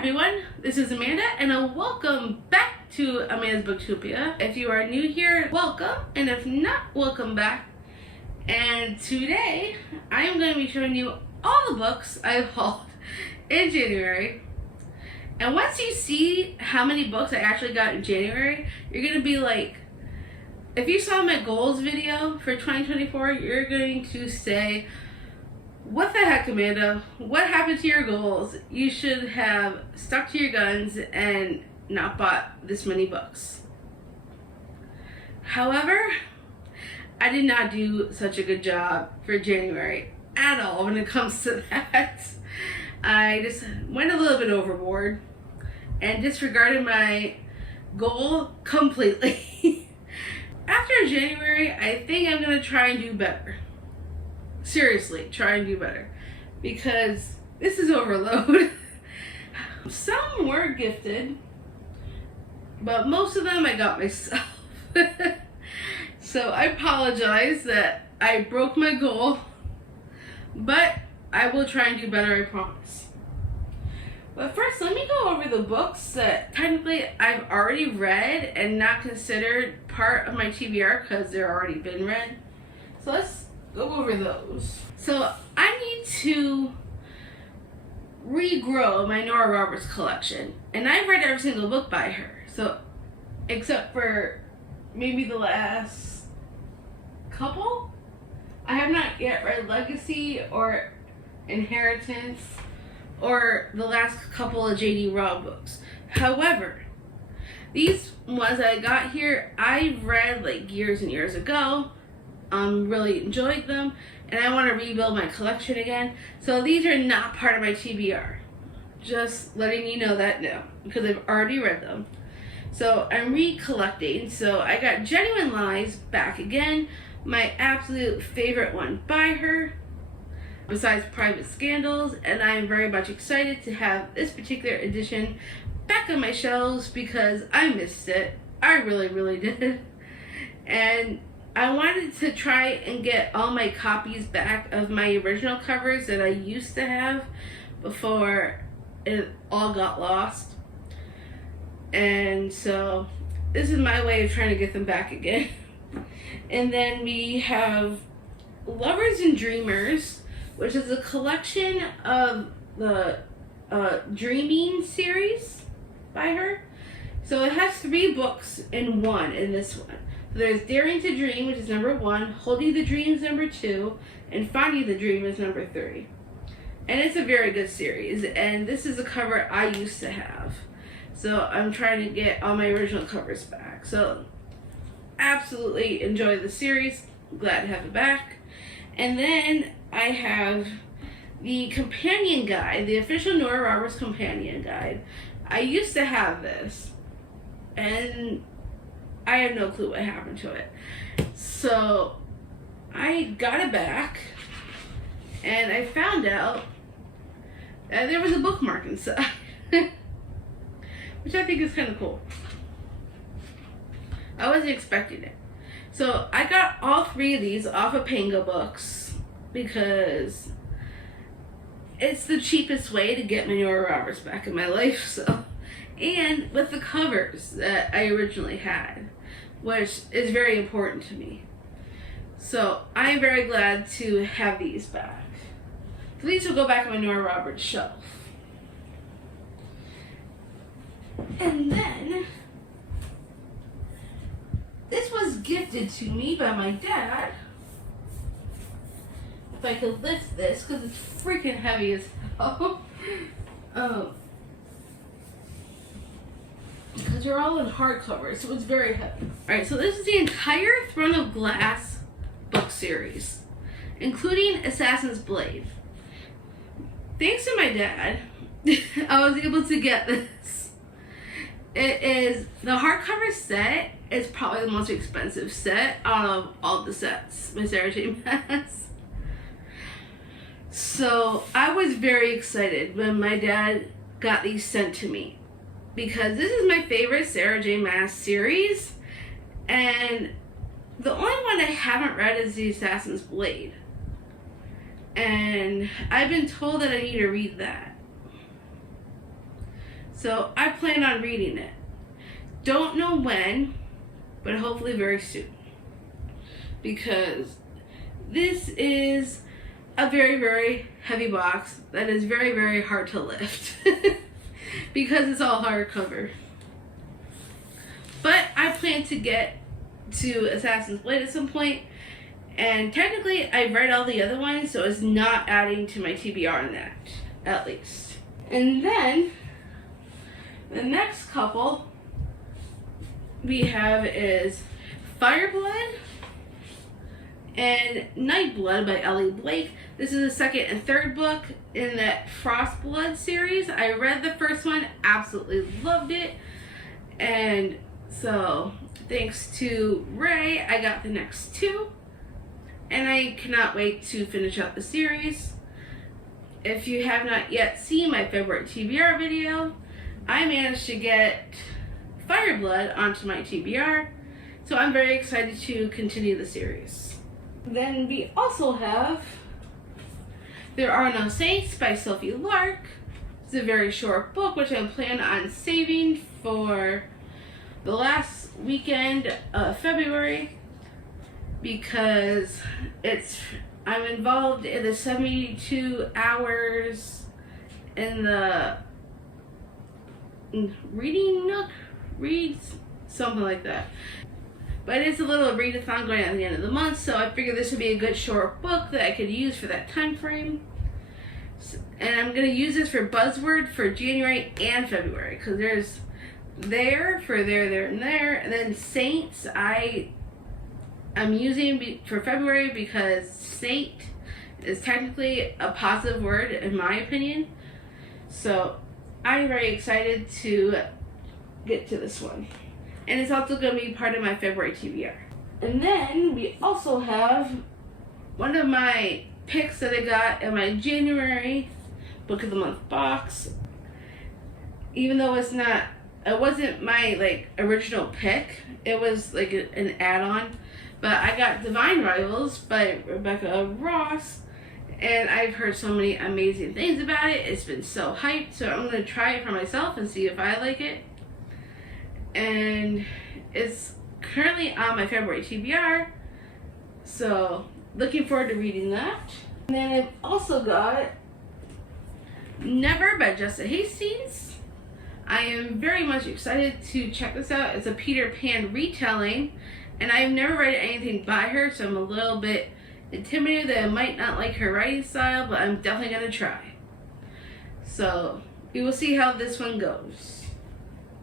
everyone, this is Amanda and welcome back to Amanda's Booktopia. If you are new here, welcome, and if not, welcome back. And today, I am going to be showing you all the books I've hauled in January. And once you see how many books I actually got in January, you're going to be like, if you saw my goals video for 2024, you're going to say, what the heck, Amanda? What happened to your goals? You should have stuck to your guns and not bought this many books. However, I did not do such a good job for January at all when it comes to that. I just went a little bit overboard and disregarded my goal completely. After January, I think I'm going to try and do better. Seriously, try and do better, because this is overload. Some were gifted, but most of them I got myself. So I apologize that I broke my goal, but I will try and do better, I promise. But first, let me go over the books that technically I've already read and not considered part of my TBR because they're already been read. So let's go over those. So I need to regrow my Nora Roberts collection, and I've read every single book by her, so except for maybe the last couple. I have not yet read Legacy or Inheritance or the last couple of J.D. Robb books. However, these ones that I got here, I've read like years and years ago. Really enjoyed them, and I want to rebuild my collection again. So these are not part of my TBR. Just letting you know that now, because I've already read them. So I'm recollecting. So I got Genuine Lies back again, my absolute favorite one by her, besides Private Scandals, and I'm very much excited to have this particular edition back on my shelves because I missed it. I really did. And I wanted to try and get all my copies back of my original covers that I used to have before it all got lost. And so this is my way of trying to get them back again. And then we have Lovers and Dreamers, which is a collection of the Dreaming series by her. So it has 3 books in one in this one. So there's Daring to Dream, which is number 1, Holding the Dream is number 2, and Finding the Dream is number 3. And it's a very good series, and this is a cover I used to have. So I'm trying to get all my original covers back. So absolutely enjoy the series. Glad to have it back. And then I have the companion guide, the official Nora Roberts companion guide. I used to have this, and I have no clue what happened to it. So I got it back, and I found out that there was a bookmark inside, which I think is kind of cool. I wasn't expecting it. So I got all 3 of these off of Pango Books because it's the cheapest way to get my Nora Roberts back in my life. So, and with the covers that I originally had, which is very important to me. So I'm very glad to have these back. So these will go back on my Nora Roberts shelf. And then this was gifted to me by my dad. If I could lift this, because it's freaking heavy as hell. Because they're all in hardcover, so it's very heavy. Alright, so this is the entire Throne of Glass book series, including Assassin's Blade. Thanks to my dad, I was able to get this. It is, the hardcover set is probably the most expensive set out of all the sets by Sarah J. Maas. So I was very excited when my dad got these sent to me, because this is my favorite Sarah J. Maas series, and the only one I haven't read is the Assassin's Blade. And I've been told that I need to read that. So I plan on reading it. Don't know when, but hopefully very soon. Because this is a very, very heavy box that is very, very hard to lift. Because it's all hardcover. But I plan to get to Assassin's Blade at some point. And technically, I read all the other ones, so it's not adding to my TBR on that, at least. And then, the next couple we have is Fireblood and Nightblood by Ellie Blake. This is the second and third book in that Frostblood series. I read the first one, absolutely loved it. And so, thanks to Ray, I got the next two. And I cannot wait to finish out the series. If you have not yet seen my February TBR video, I managed to get Fireblood onto my TBR. So I'm very excited to continue the series. Then we also have There Are No Saints by Sophie Lark. It's a very short book which I plan on saving for the last weekend of February, because I'm involved in the 72 hours in the reading nook, reads, something like that. But it's a little readathon going at the end of the month, so I figured this would be a good short book that I could use for that time frame. And I'm going to use this for Buzzword for January and February, because there's there, and there, and then Saints I'm using for February because saint is technically a positive word in my opinion. So I'm very excited to get to this one. And it's also going to be part of my February TBR. And then we also have one of my picks that I got in my January Book of the Month box. Even though it wasn't my original pick, it was like an add-on. But I got Divine Rivals by Rebecca Ross, and I've heard so many amazing things about it. It's been so hyped, so I'm going to try it for myself and see if I like it. And it's currently on my February TBR, so looking forward to reading that. And then I've also got Never by Jessa Hastings. I am very much excited to check this out. It's a Peter Pan retelling. And I've never read anything by her, so I'm a little bit intimidated that I might not like her writing style, but I'm definitely going to try. So, we will see how this one goes.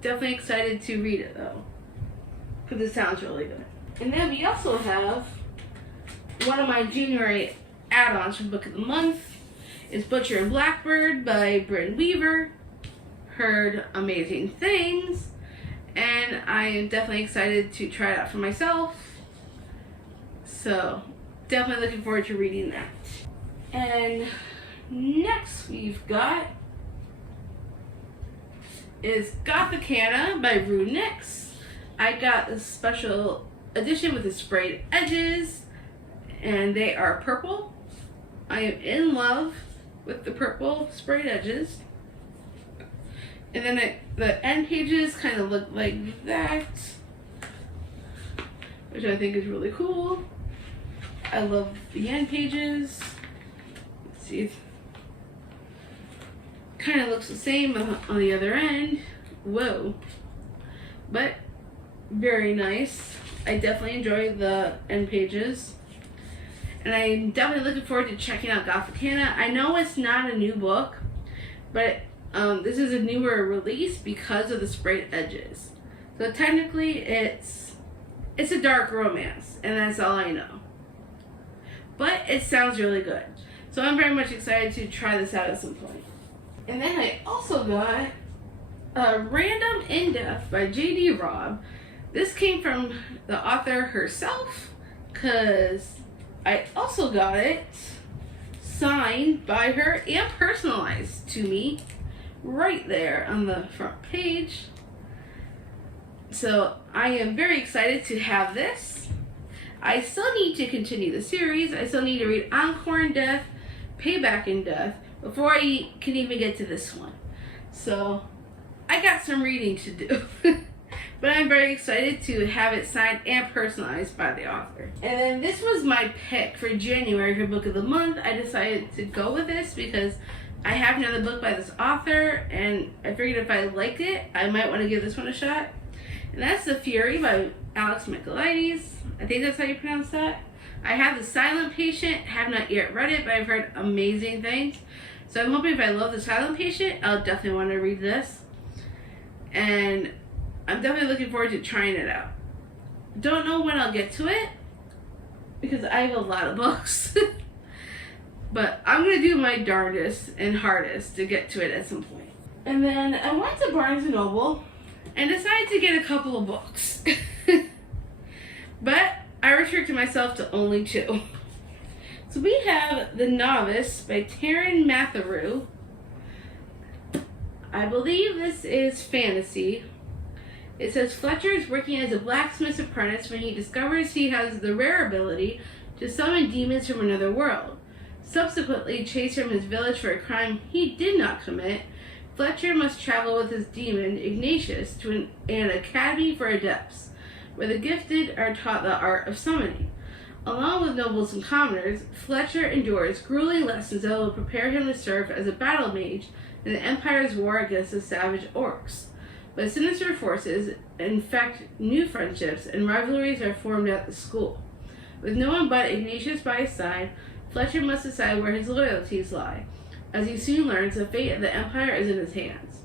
Definitely excited to read it, though, because it sounds really good. And then we also have one of my January add-ons from Book of the Month. It's Butcher and Blackbird by Brynne Weaver. Heard amazing things. And I am definitely excited to try it out for myself. So, definitely looking forward to reading that. And next we've got is Gothicana by Rue Nix. I got the special edition with the sprayed edges, and they are purple. I am in love with the purple sprayed edges. And then the end pages kind of look like that, which I think is really cool. I love the end pages. Let's see. Kind of looks the same on the other end. Whoa. But very nice. I definitely enjoy the end pages. And I'm definitely looking forward to checking out Gothicana. I know it's not a new book, but this is a newer release because of the sprayed edges. So technically it's a dark romance, and that's all I know. But it sounds really good. So I'm very much excited to try this out at some point. And then I also got Random In Depth by J.D. Robb. This came from the author herself, because I also got it signed by her and personalized to me right there on the front page. So I am very excited to have this. I still need to continue the series. I still need to read Encore in Death, Payback in Death, before I can even get to this one. So I got some reading to do. But I'm very excited to have it signed and personalized by the author. And then this was my pick for January for Book of the Month. I decided to go with this because I have another book by this author, and I figured if I liked it, I might want to give this one a shot. And that's The Fury by Alex Michaelides. I think that's how you pronounce that. I have The Silent Patient, have not yet read it, but I've heard amazing things. So I'm hoping if I love The Silent Patient, I'll definitely want to read this. And I'm definitely looking forward to trying it out. Don't know when I'll get to it because I have a lot of books. But I'm going to do my darndest and hardest to get to it at some point. And then I went to Barnes & Noble and decided to get a couple of books. But I restricted myself to only 2. So we have The Novice by Taryn Matheru. I believe this is fantasy. It says Fletcher is working as a blacksmith's apprentice when he discovers he has the rare ability to summon demons from another world. Subsequently chased from his village for a crime he did not commit, Fletcher must travel with his demon, Ignatius, to an academy for adepts, where the gifted are taught the art of summoning. Along with nobles and commoners, Fletcher endures grueling lessons that will prepare him to serve as a battle mage in the Empire's war against the savage orcs. But sinister forces infect new friendships, and rivalries are formed at the school. With no one but Ignatius by his side, Fletcher must decide where his loyalties lie, as he soon learns the fate of the Empire is in his hands.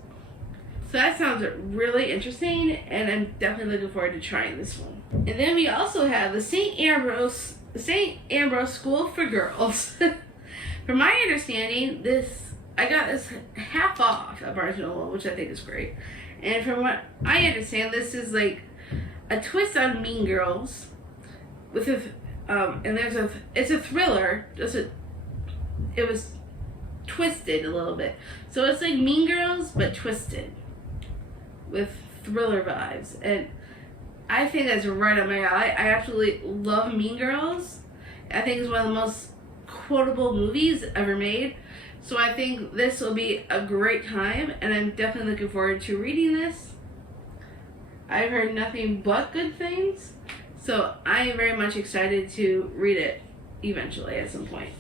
So that sounds really interesting, and I'm definitely looking forward to trying this one. And then we also have the St. Ambrose School for Girls. From my understanding, I got this half off at Barnes & Noble, which I think is great. And from what I understand, this is like a twist on Mean Girls, with it's a thriller. It was twisted a little bit, so it's like Mean Girls but twisted, with thriller vibes. And I think that's right up my alley. I absolutely love Mean Girls. I think it's one of the most quotable movies ever made. So I think this will be a great time, and I'm definitely looking forward to reading this. I've heard nothing but good things, so I am very much excited to read it eventually at some point.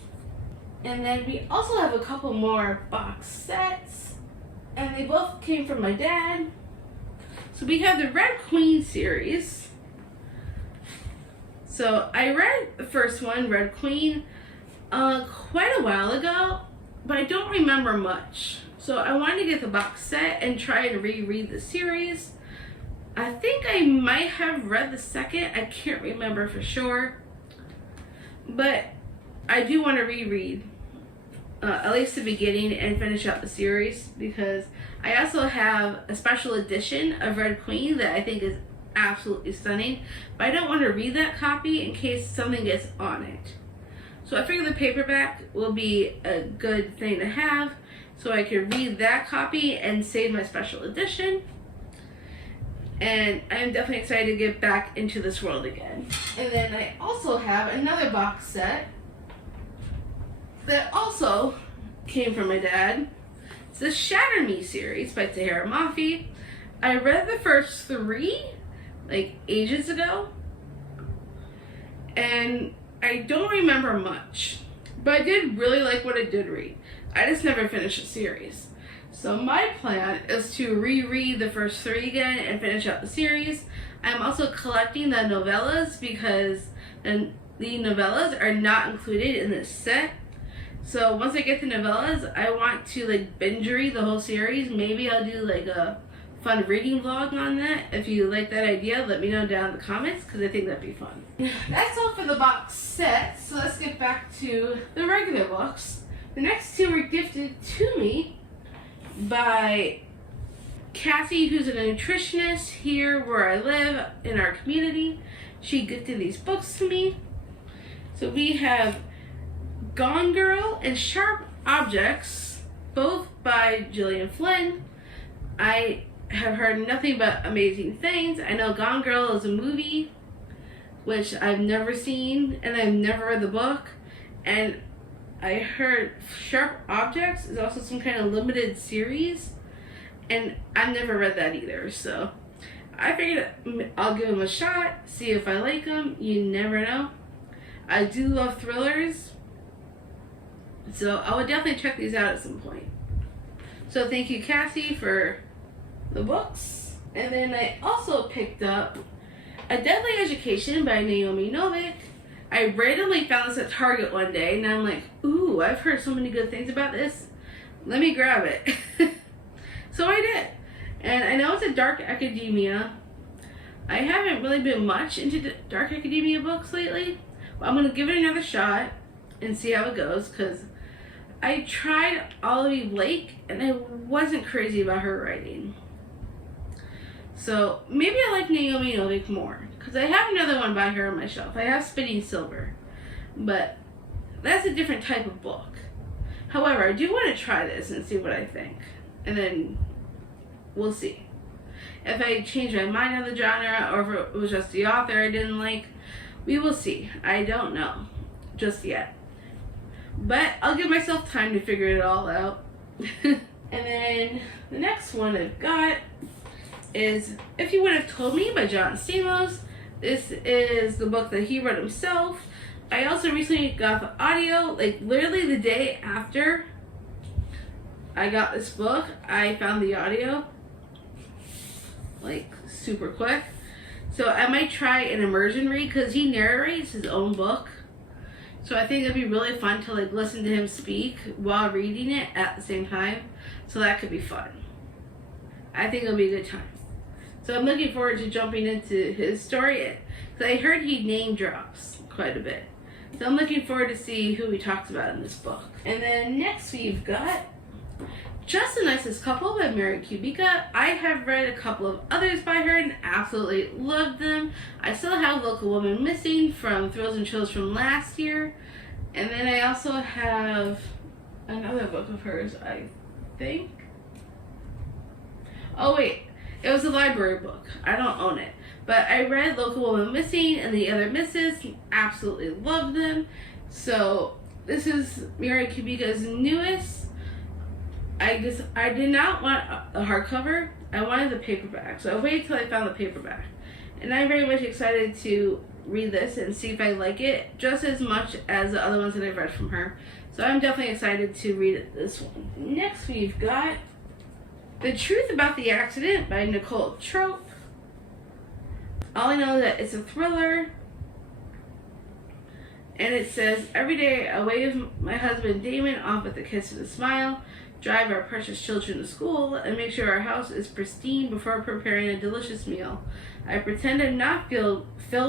And then we also have a couple more box sets, and they both came from my dad. So we have the Red Queen series. So I read the first one, Red Queen, quite a while ago, but I don't remember much. So I wanted to get the box set and try and reread the series. I think I might have read the second. I can't remember for sure. But I do want to reread at least the beginning and finish up the series, because I also have a special edition of Red Queen that I think is absolutely stunning. But I don't want to read that copy in case something gets on it. So I figured the paperback will be a good thing to have, so I can read that copy and save my special edition. And I'm definitely excited to get back into this world again. And then I also have another box set that also came from my dad. It's the Shatter Me series by Tahereh Mafi. I read the first 3 like ages ago, and I don't remember much, but I did really like what I did read. I just never finished the series. So my plan is to reread the first 3 again and finish up the series. I'm also collecting the novellas because the novellas are not included in this set. So once I get the novellas, I want to like binge read the whole series. Maybe I'll do like a fun reading vlog on that. If you like that idea, let me know down in the comments, because I think that'd be fun. That's all for the box set, so let's get back to the regular books. The next 2 were gifted to me by Cassie, who's a nutritionist here where I live in our community. She gifted these books to me. So we have Gone Girl and Sharp Objects, both by Gillian Flynn. I have heard nothing but amazing things. I know Gone Girl is a movie, which I've never seen, and I've never read the book. And I heard Sharp Objects is also some kind of limited series, and I've never read that either, so I figured I'll give them a shot, see if I like them. You never know. I do love thrillers, so I would definitely check these out at some point. So thank you, Cassie, for the books. And then I also picked up A Deadly Education by Naomi Novik. I randomly found this at Target one day, and I'm like, ooh, I've heard so many good things about this. Let me grab it. So I did. And I know it's a dark academia. I haven't really been much into dark academia books lately, but I'm going to give it another shot and see how it goes, because I tried Olivia Blake and I wasn't crazy about her writing. So maybe I like Naomi Novik more, because I have another one by her on my shelf. I have Spinning Silver, but that's a different type of book. However, I do want to try this and see what I think, and then we'll see. If I change my mind on the genre, or if it was just the author I didn't like, we will see. I don't know just yet. But I'll give myself time to figure it all out. And then the next one I've got is If You Would Have Told Me by John Stamos. This is the book that he wrote himself. I also recently got the audio, like literally the day after I got this book, I found the audio, like super quick. So I might try an immersion read, because he narrates his own book. So I think it'd be really fun to like listen to him speak while reading it at the same time. So that could be fun. I think it'll be a good time. So I'm looking forward to jumping into his story, because I heard he name drops quite a bit. So I'm looking forward to see who he talks about in this book. And then next we've got Just the Nicest Couple by Mary Kubica. I have read a couple of others by her and absolutely loved them. I still have Local Woman Missing from Thrills and Chills from last year. And then I also have another book of hers, I think. Oh wait, it was a library book. I don't own it. But I read Local Woman Missing and The Other Misses. Absolutely loved them. So this is Mary Kubica's newest. I did not want the hardcover. I wanted the paperback. So I waited till I found the paperback. And I'm very much excited to read this and see if I like it just as much as the other ones that I've read from her. So I'm definitely excited to read this one. Next we've got The Truth About the Accident by Nicole Trope. All I know is that it's a thriller. And it says, every day I wave my husband Damon off with a kiss and a smile, drive our precious children to school, and make sure our house is pristine before preparing a delicious meal. I pretend I'm not filled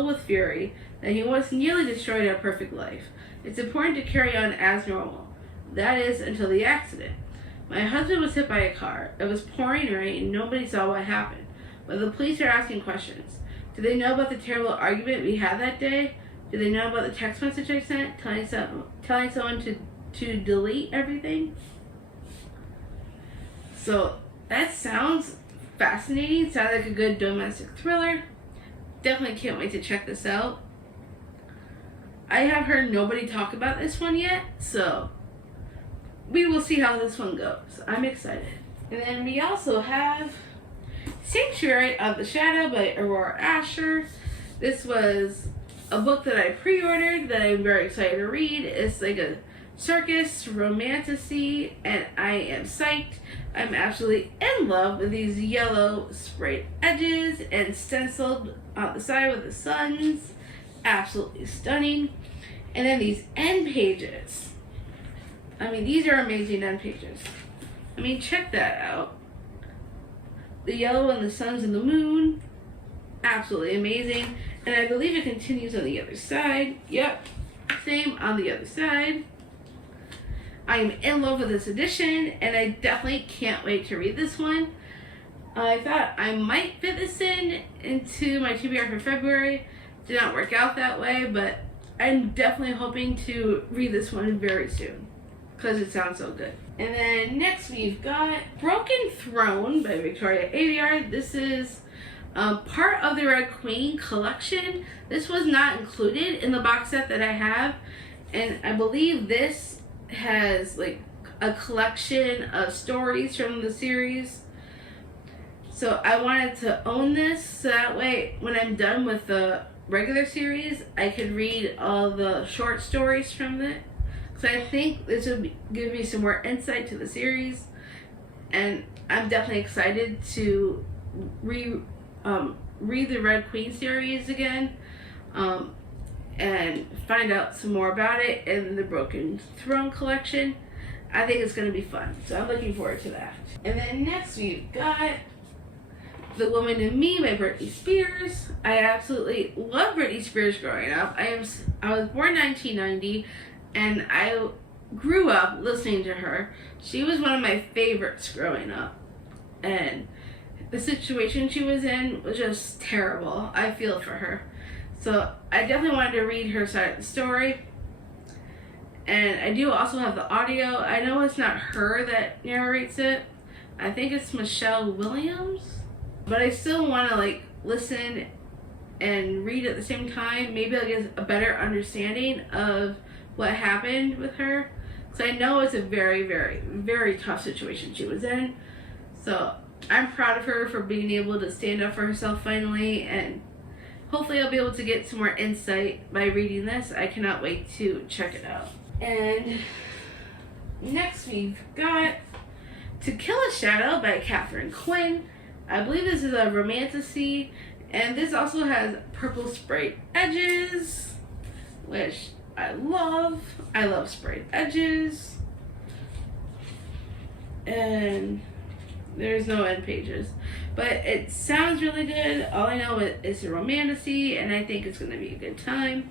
with fury, that he once nearly destroyed our perfect life. It's important to carry on as normal. That is, until the accident. My husband was hit by a car. It was pouring rain. Nobody saw what happened. But the police are asking questions. Do they know about the terrible argument we had that day? Do they know about the text message I sent telling someone to delete everything? So that sounds fascinating. Sounds like a good domestic thriller. Definitely can't wait to check this out. I have heard nobody talk about this one yet, so we will see how this one goes. I'm excited. And then we also have Sanctuary of the Shadow by Aurora Asher. This was a book that I pre-ordered that I'm very excited to read. It's like a circus romantasy, and I am psyched. I'm absolutely in love with these yellow sprayed edges and stenciled on the side with the suns. Absolutely stunning. And then these end pages. I mean, these are amazing end pages. I mean, check that out. The yellow and the suns and the moon. Absolutely amazing. And I believe it continues on the other side. Yep. Same on the other side. I am in love with this edition, and I definitely can't wait to read this one. I thought I might fit this into my TBR for February. Did not work out that way, but I'm definitely hoping to read this one very soon, because it sounds so good. And then next we've got Broken Throne by Victoria Aveyard. This is part of the Red Queen collection. This was not included in the box set that I have, and I believe this has like a collection of stories from the series, So I wanted to own this so that way when I'm done with the regular series, I could read all the short stories from it. So I think this would give me some more insight to the series, and I'm definitely excited to read the Red Queen series again, and find out some more about it in the Broken Throne collection. I think it's going to be fun, so I'm looking forward to that. And then next we've got The Woman in Me by Britney Spears. I absolutely love Britney Spears growing up. I was born in 1990, and I grew up listening to her. She was one of my favorites growing up, and the situation she was in was just terrible. I feel for her. So I definitely wanted to read her side of the story. And I do also have the audio. I know it's not her that narrates it. I think it's Michelle Williams. But I still want to listen and read at the same time. Maybe I'll get a better understanding of what happened with her. So I know it's a very, very, very tough situation she was in. So I'm proud of her for being able to stand up for herself finally, and hopefully I'll be able to get some more insight by reading this. I cannot wait to check it out. And next we've got To Kill a Shadow by Catherine Quinn. I believe this is a romantasy, and this also has purple sprayed edges, which I love. I love sprayed edges. And there's no end pages, but it sounds really good. All I know is it's a romantasy, and I think it's going to be a good time.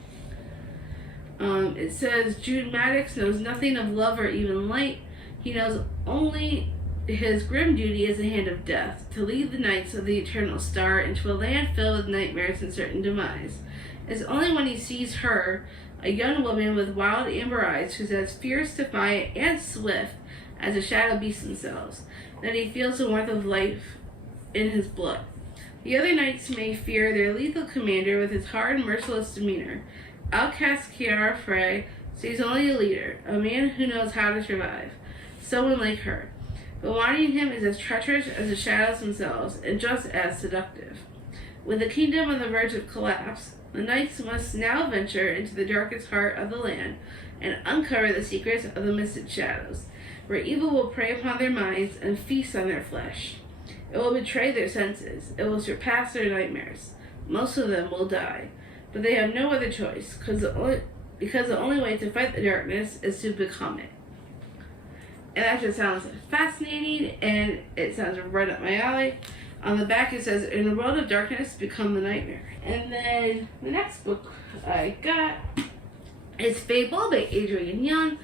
It says Jude Maddox knows nothing of love or even light. He knows only his grim duty as a hand of death, to lead the knights of the eternal star into a land filled with nightmares and certain demise. It's only when he sees her, a young woman with wild amber eyes who's as fierce, defiant, and swift as the shadow beasts themselves, that he feels the warmth of life in his blood. The other knights may fear their lethal commander with his hard, merciless demeanor. Outcast Kiara Frey sees only a leader, a man who knows how to survive, someone like her. But wanting him is as treacherous as the shadows themselves, and just as seductive. With the kingdom on the verge of collapse, the knights must now venture into the darkest heart of the land and uncover the secrets of the misted shadows, where evil will prey upon their minds and feast on their flesh. It will betray their senses. It will surpass their nightmares. Most of them will die, but they have no other choice, because the only way to fight the darkness is to become it. And that just sounds fascinating, and it sounds right up my alley. On the back it says, in a world of darkness, become the nightmare. And then the next book I got is Fable by Adrienne Young.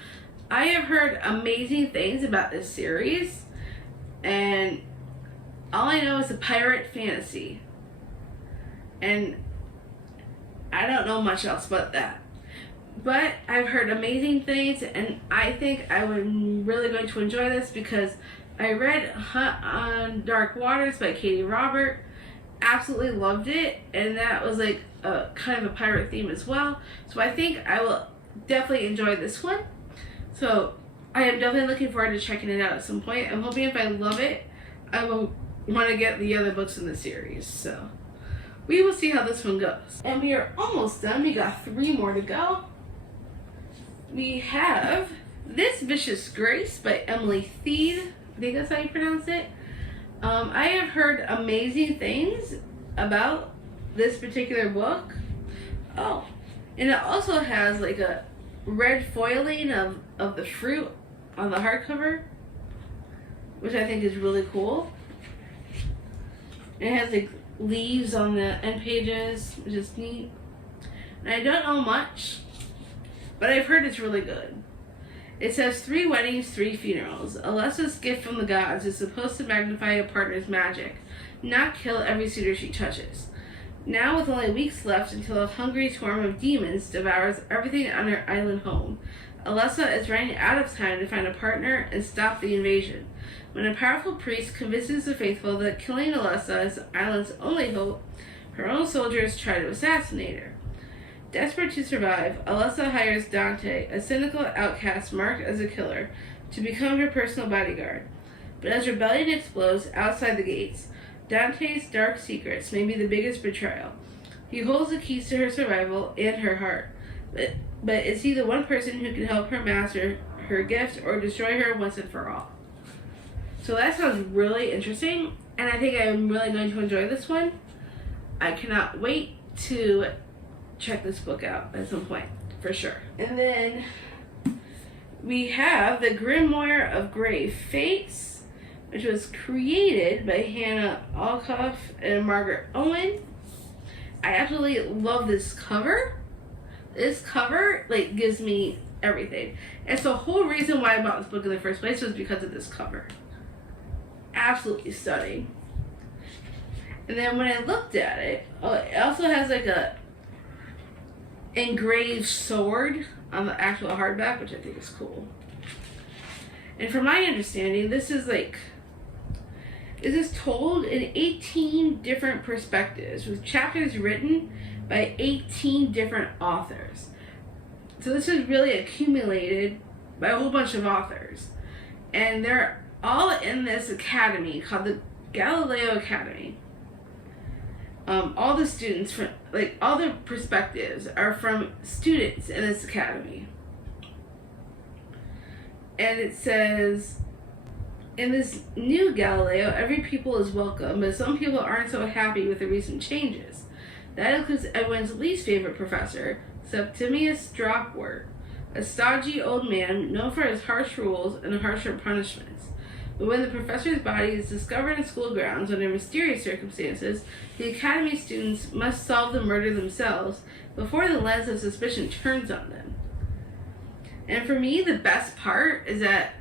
I have heard amazing things about this series, and all I know is a pirate fantasy. And I don't know much else but that. But I've heard amazing things, and I think I'm really going to enjoy this because I read Hunt on Dark Waters by Katie Robert. Absolutely loved it, and that was like a kind of a pirate theme as well. So I think I will definitely enjoy this one. So I am definitely looking forward to checking it out at some point. I'm hoping if I love it, I will want to get the other books in the series. So we will see how this one goes. And we are almost done. We got 3 more to go. We have This Vicious Grace by Emily Thiede. I think that's how you pronounce it. I have heard amazing things about this particular book. Oh, and it also has like a red foiling of the fruit on the hardcover, which I think is really cool. It has like leaves on the end pages, which is neat. And I don't know much, but I've heard it's really good. It says 3 weddings, 3 funerals. Alessa's gift from the gods is supposed to magnify a partner's magic, not kill every suitor she touches. Now, with only weeks left until a hungry swarm of demons devours everything on her island home, Alessa is running out of time to find a partner and stop the invasion, when a powerful priest convinces the faithful that killing Alessa is the island's only hope. Her own soldiers try to assassinate her. Desperate to survive, Alessa hires Dante, a cynical outcast marked as a killer, to become her personal bodyguard. But as rebellion explodes outside the gates, Dante's dark secrets may be the biggest betrayal. He holds the keys to her survival and her heart. But is he the one person who can help her master her gifts or destroy her once and for all? So that sounds really interesting, and I think I'm really going to enjoy this one. I cannot wait to check this book out at some point, for sure. And then we have The Grimoire of Grey Fates, which was created by Hannah Alcoff and Margaret Owen. I absolutely love this cover. This cover gives me everything. It's the whole reason why I bought this book in the first place was because of this cover. Absolutely stunning. And then when I looked at it, it also has a engraved sword on the actual hardback, which I think is cool. And from my understanding, this is told in 18 different perspectives with chapters written by 18 different authors. So this is really accumulated by a whole bunch of authors. And they're all in this academy called the Galileo Academy. All the students from all the perspectives are from students in this academy. And it says, in this new Galileo, every pupil is welcome, but some people aren't so happy with the recent changes. That includes everyone's least favorite professor, Septimius Dropwort, a stodgy old man known for his harsh rules and harsher punishments. But when the professor's body is discovered in school grounds under mysterious circumstances, the academy students must solve the murder themselves before the lens of suspicion turns on them. And for me, the best part is that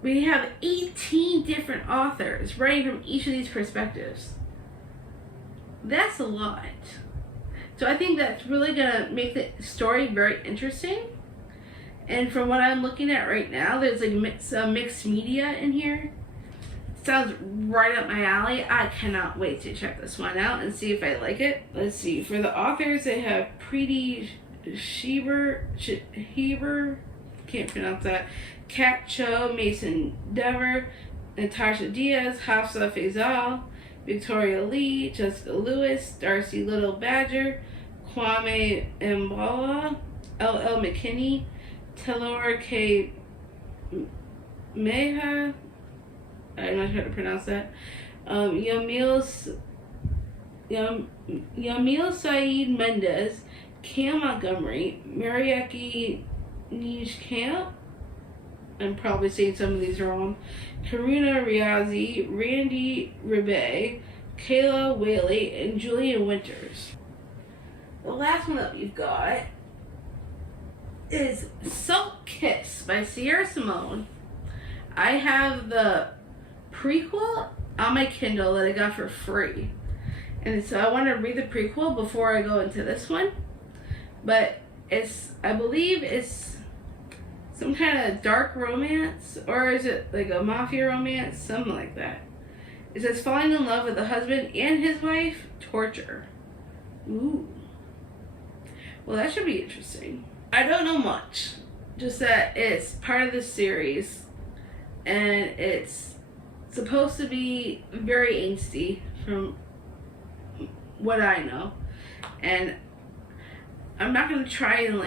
we have 18 different authors writing from each of these perspectives. That's a lot. So I think that's really going to make the story very interesting. And from what I'm looking at right now, there's some mixed media in here. Sounds right up my alley. I cannot wait to check this one out and see if I like it. Let's see. For the authors, they have Preeti Heber, can't pronounce that, Kat Cho, Mason Dever, Natasha Diaz, Hafsa Faisal, Victoria Lee, Jessica Lewis, Darcy Little Badger, Kwame Mbala, L.L. McKinney, Taylor K. Meha, I'm not sure how to pronounce that, Yamil Saeed Mendez, Cam Montgomery, Mariaki Nijkamp, I'm probably saying some of these wrong, Karuna Riazi, Randy Ribe, Kayla Whaley, and Julian Winters. The last one that we've got is Silk Kiss by Sierra Simone. I have the prequel on my Kindle that I got for free. And so I want to read the prequel before I go into this one. But I believe it's some kind of dark romance, or is it like a mafia romance? Something like that. It says falling in love with the husband and his wife, torture. Ooh. Well, that should be interesting. I don't know much. Just that it's part of this series, and it's supposed to be very angsty from what I know. And I'm not going to try and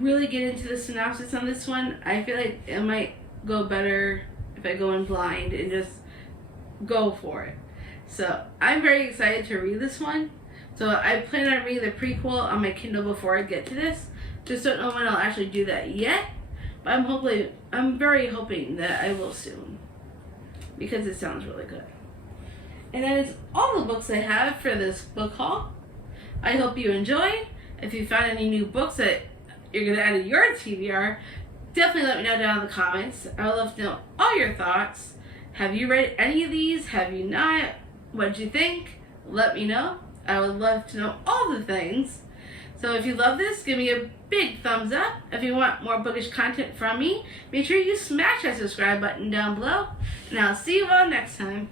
really get into the synopsis on this one. I feel like it might go better if I go in blind and just go for it. So I'm very excited to read this one. So I plan on reading the prequel on my Kindle before I get to this. Just don't know when I'll actually do that yet. But I'm very hoping that I will soon, because it sounds really good. And that is all the books I have for this book haul. I hope you enjoyed. If you found any new books that you're going to add to your TBR, definitely let me know down in the comments. I would love to know all your thoughts. Have you read any of these? Have you not? What'd you think? Let me know. I would love to know all the things. So if you love this, give me a big thumbs up. If you want more bookish content from me, make sure you smash that subscribe button down below. And I'll see you all next time.